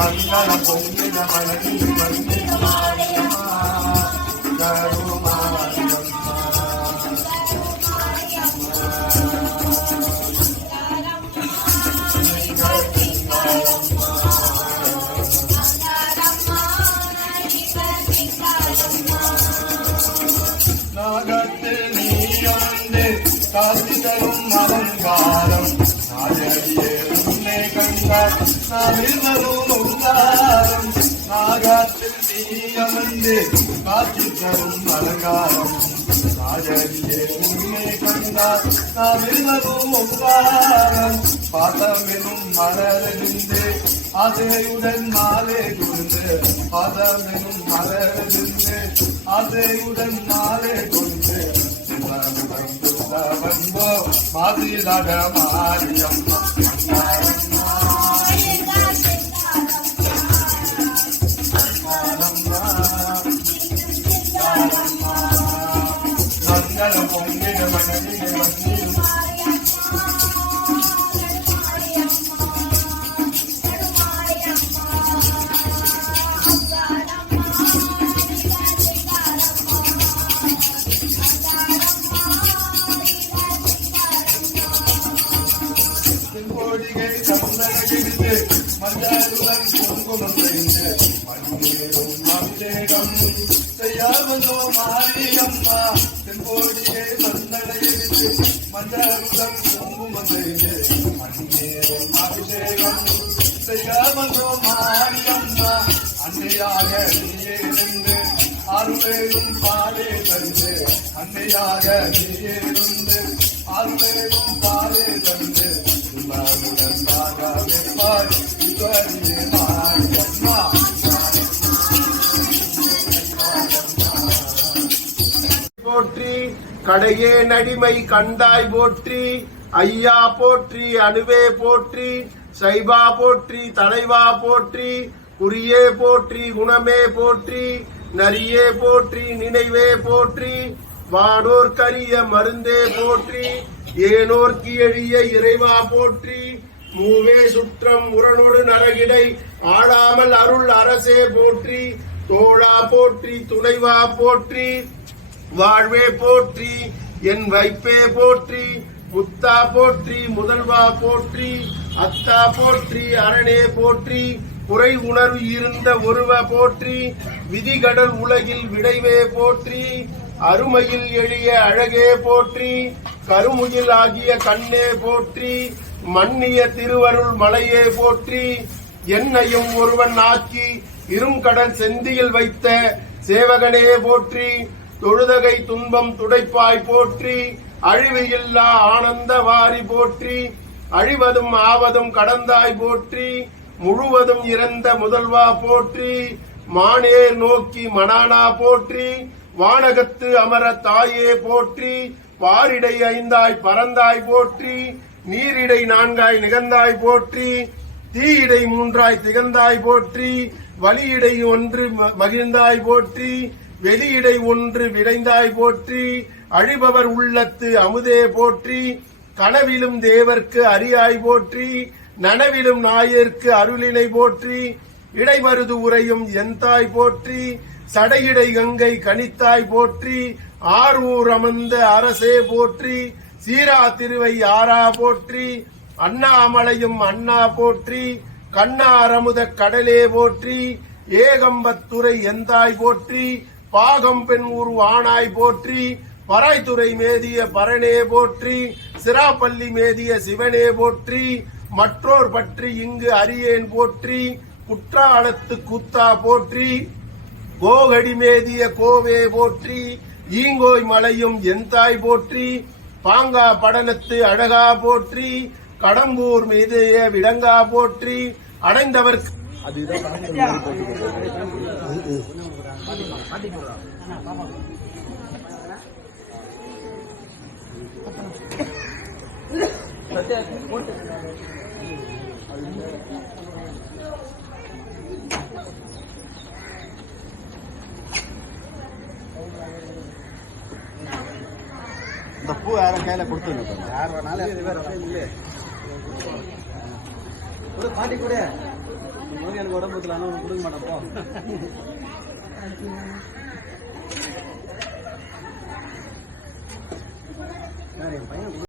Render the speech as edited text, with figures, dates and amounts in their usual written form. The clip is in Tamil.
மங்களம் பொங்கிட மனதில் வந்து மாரியம்மா கருமாரியம்மா நாகத்தில் நீ வந்து காசி தரும் அலங்காரம் நாயகியே உன்னை கண்டார் நாவில் வரும் உங்காரம் நாகத்தில் நீ வந்து காசி தரும் அலங்காரம் நாயகியே உன்னை கண்டார் நாவில் வரும் உங்காரம் பாதமெனும் மலரிலிருந்து ஆசையுடன் மாலை கொண்டு பாதமெனும் மலரிலிருந்து ஆசையுடன் மாலை கொண்டு வந்தோ மாதிலாக மாரியம்மா மங்களம் பொங்கிட மனதில் வந்து கோடிகை சந்தனகிரிந்து மஞ்சளுடன் குங்குமம் செய்து மண்ணேறும் அபிஷேகம் செய்யாமலோ மாரியம்மா தென்போடிகை சந்தனகிரிந்து மஞ்சளுடன் குங்குமம் செய்து மண்ணேறும் அபிஷேகம் செய்யாமலோ மாரியம்மா அன்னையாக நீயே இருந்து அருளையும் பாலே தந்து அன்னையாக நீயே இருந்து அருளையும் பாலே தந்து போற்றி கடையே நடிமை கண்டாய் போற்றி ஐயா போற்றி அணுவே போற்றி சைபா போற்றி தலைவா போற்றி குறியே போற்றி குணமே போற்றி நரியே போற்றி நினைவே போற்றி வானோர்க்கரிய மருந்தே போற்றி ஏனோர்க்கு எழிய இறைவா போற்றி மூவே சுற்றம் உரனோடு நரகிடை ஆளாமல் அருள் அரசே போற்றி தோழா போற்றி துணைவா போற்றி வாழ்வே போற்றி என் வைப்பே போற்றி முத்தா போற்றி முதல்வா போற்றி அத்தா போற்றி அரணே போற்றி குறை உணர்வு இருந்த ஒருவ போற்றி விதிகடல் உலகில் விடைவே போற்றி அருமையில் எளிய அழகே போற்றி கருமுகில் ஆகிய கண்ணே போற்றி மன்னிய திருவருள் மலையே போற்றி என்னையும் ஒருவன் ஆக்கி இருங்கடல் செந்தியில் வைத்த சேவகனே போற்றி தொழுதகை துன்பம் துடைப்பாய் போற்றி அழிவு இல்லா ஆனந்த வாரி போற்றி அழிவதும் ஆவதும் கடந்தாய் போற்றி முழுவதும் இறந்த முதல்வா போற்றி மானேர் நோக்கி மணானா போற்றி வானகத்து அமர தாயே போற்றி பாரிடை ஐந்தாய் பறந்தாய் போற்றி நீரிடை நான்காய் நிகழ்ந்தாய் போற்றி தீயிடை மூன்றாய் திகழ்ந்தாய் போற்றி வலியிடை ஒன்று மகிழ்ந்தாய் போற்றி வெளியிடை ஒன்று விடைந்தாய் போற்றி அழிபவர் உள்ளத்து அமுதே போற்றி கனவிலும் தேவர்க்கு அரியாய் போற்றி நனவிலும் நாயர்க்கு அருளினை போற்றி இடைமருது உரையும் எந்தாய் போற்றி சடையிடை கங்கை கனித்தாய் போற்றி ஆரூர் அமர்ந்த அரசே போற்றி சீரா திருவை ஆரா போற்றி அண்ணாமலையும் அண்ணா போற்றி கண்ணாரமுத கடலே போற்றி ஏகம்பத்துறை எந்தாய் போற்றி பாகம் பெண் உரு ஆனாய் போற்றி பராய்த்துறை மேதிய பரணே போற்றி சிராப்பள்ளி மேதிய சிவனே போற்றி மற்றோர் பற்றி இங்கு அறியேன் போற்றி குற்றாலத்து கூத்தா போற்றி கோகடி மேதிய கோவே போற்றி ஈங்கோய் மலையும் எந்தாய் போற்றி பாங்கா படனத்து அழகா போற்றி கடம்பூர் மீதைய விடங்கா போற்றி அடைந்தவர்க்கு இந்த பூ யாரும் கையில கொடுத்துருங்க யார் வேணாலும் பாட்டி கூட எனக்கு உடம்பு பத்தலாம் கொடுக்க மாட்டேன் போ.